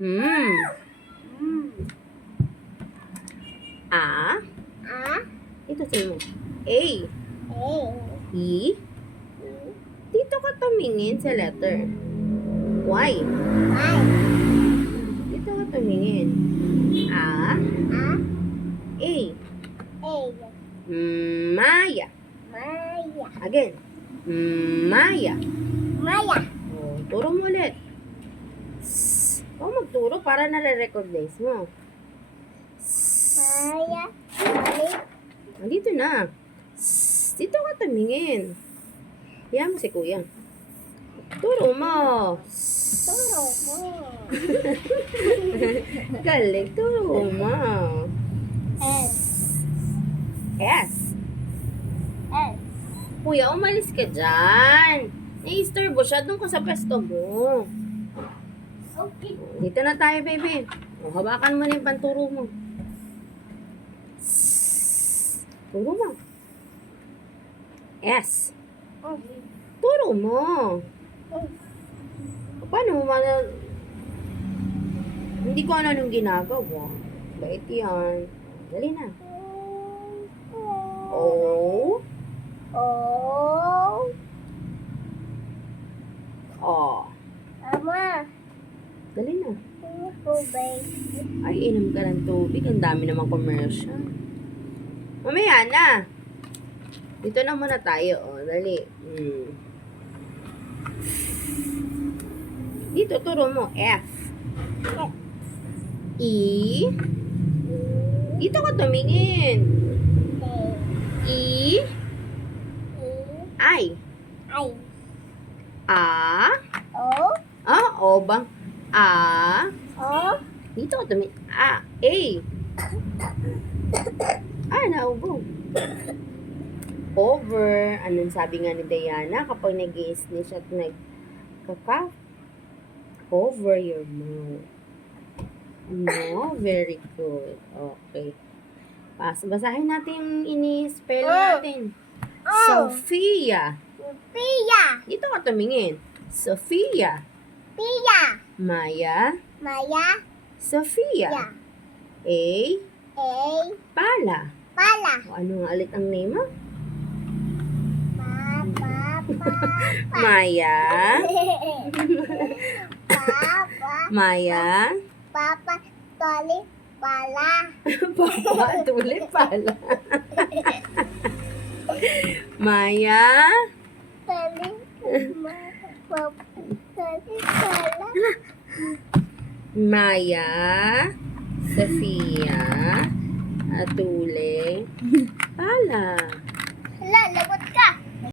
Hmm. A. Ito sa'yo mo. A. E. Dito ka tumingin sa letter. Y. Dito ka tumingin. A. A. Maya. Again. Maya. Oh, turo mo ulit. Oh, magturo para nare-recognize mo. Dito na. Dito ka tumingin. Yan mo si kuya. Turo mo. Galing, turo mo. S. Kuya, umalis ka dyan. Nai-istorbo siya. Doon ka sa pwesto mo. Dito na tayo, baby. O, hawakan mo na yung panturo mo. Turo mo. S. Turo mo. Paano mo Hindi ko anong ginagawa. Bait yan. Dali na. O. Dali na. Ay, inom ka ng tubig. Ang dami namang commercial. Mamaya na. Dito na muna tayo. O, dali. Dito, turo mo. F. E. Dito ka tumingin. E. I. A. O bang? A. Dito ka tumingin. A. Naubo. Over. Anong sabi nga ni Diana kapag nag-i-sneeze at nagkaka? Over your mouth. No, very good. Okay. Basahin natin yung ini-spell natin. Sophia. Dito ka tumingin. Sophia. Maya. Sophia. A. Pala. O, ano nga ulit ang name mo? Maya. Maya. Papa, Toli, Pala. Papa, tuli pala. Maya. Toli, Papa, Toli, Pala. Maya. Sophia. Atule. Pala. Hala, lagot ka.